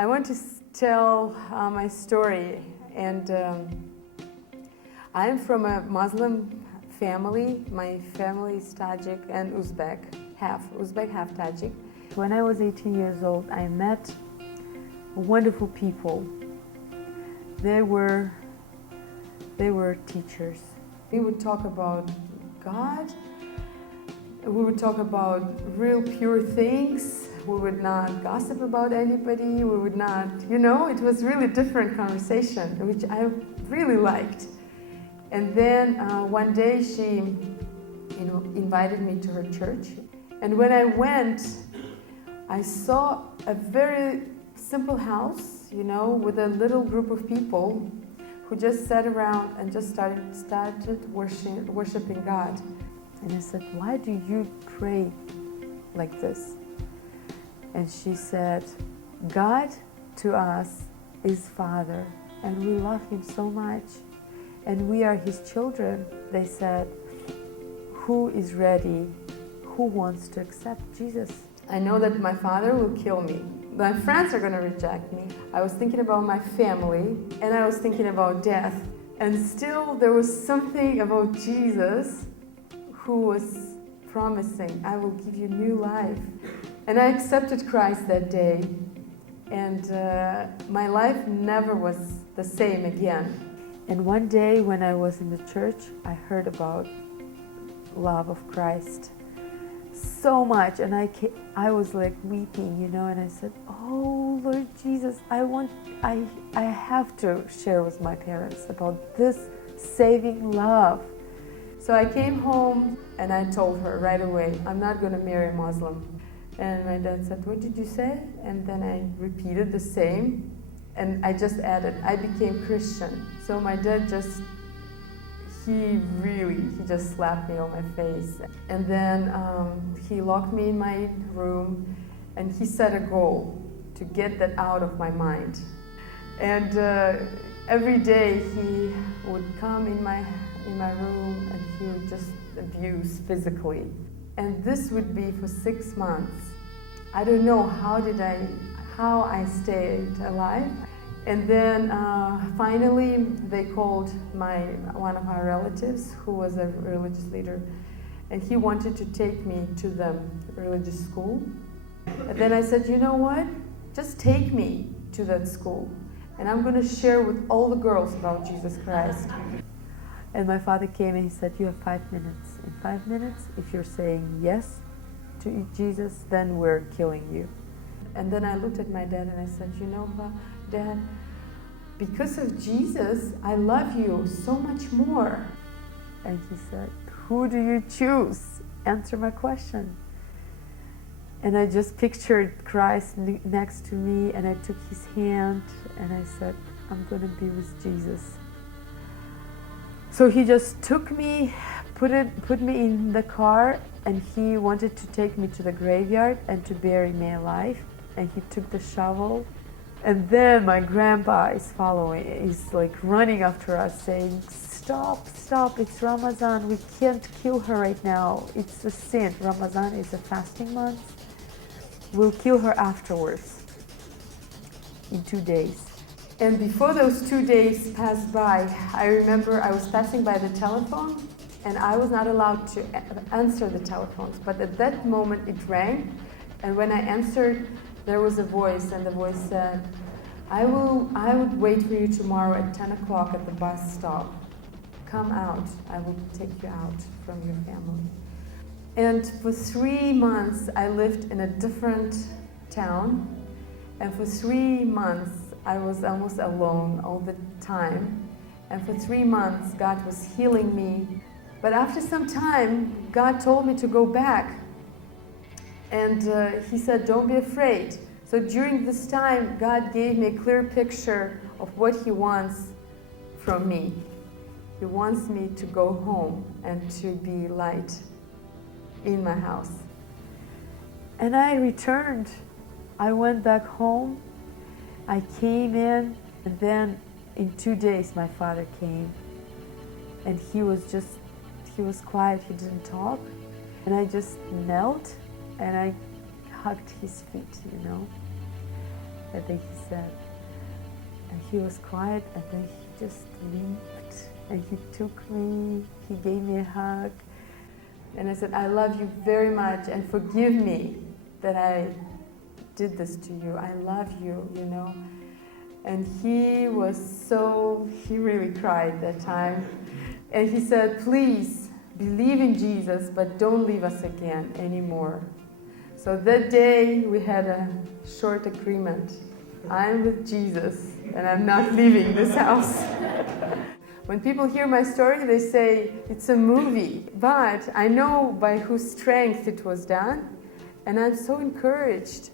I want to tell my story, and I'm from a Muslim family. My family is Tajik and Uzbek, half Tajik. When I was 18 years old, I met wonderful people. They were teachers. We would talk about God. We would talk about real pure things. We would not gossip about anybody. We would not, it was really different conversation, which I really liked. And then one day she, invited me to her church. And when I went, I saw a very simple house, with a little group of people who just sat around and just started worshiping God. And I said, why do you pray like this? And she said, God to us is Father, and we love Him so much, and we are His children. They said, who is ready? Who wants to accept Jesus? I know that my father will kill me. My friends are going to reject me. I was thinking about my family, and I was thinking about death. And still there was something about Jesus who was promising, I will give you new life. And I accepted Christ that day, and my life never was the same again. And one day when I was in the church, I heard about love of Christ so much, and I was like weeping, and I said, oh Lord Jesus, I have to share with my parents about this saving love. So I came home and I told her right away, I'm not going to marry a Muslim. And my dad said, what did you say? And then I repeated the same, and I just added, I became Christian. So my dad he just slapped me on my face. And then he locked me in my room, and he set a goal to get that out of my mind. And every day he would come in my room, and he would just abuse physically. And this would be for 6 months. I don't know how I stayed alive. And then finally they called one of our relatives who was a religious leader, and he wanted to take me to the religious school. And then I said, you know what? Just take me to that school, and I'm going to share with all the girls about Jesus Christ. And my father came and he said, you have 5 minutes. In 5 minutes, if you're saying yes to Jesus, then we're killing you. And then I looked at my dad and I said, Dad, because of Jesus, I love you so much more. And he said, who do you choose? Answer my question. And I just pictured Christ next to me, and I took his hand and I said, I'm going to be with Jesus. So he just took me, put me in the car, and he wanted to take me to the graveyard and to bury me alive. And he took the shovel, and then my grandpa is following. He's like running after us, saying, "Stop! Stop! It's Ramadan. We can't kill her right now. It's a sin. Ramadan is a fasting month. We'll kill her afterwards, in 2 days." And before those 2 days passed by, I remember I was passing by the telephone, and I was not allowed to answer the telephones. But at that moment it rang, and when I answered, there was a voice, and the voice said, I would wait for you tomorrow at 10 o'clock at the bus stop. Come out, I will take you out from your family. And for 3 months, I lived in a different town, and for 3 months, I was almost alone all the time. And for 3 months, God was healing me. But after some time, God told me to go back. And he said, don't be afraid. So during this time, God gave me a clear picture of what he wants from me. He wants me to go home and to be light in my house. And I returned. I went back home. I came in, and then in 2 days my father came. And he was quiet, he didn't talk. And I just knelt and I hugged his feet, And then he said, and he was quiet, and then he just limped, and he took me, he gave me a hug. And I said, I love you very much, and forgive me that I did this to you. I love you, you know. And he really cried that time. And he said, please, believe in Jesus, but don't leave us again anymore. So that day we had a short agreement. I'm with Jesus, and I'm not leaving this house. When people hear my story, they say it's a movie, but I know by whose strength it was done, and I'm so encouraged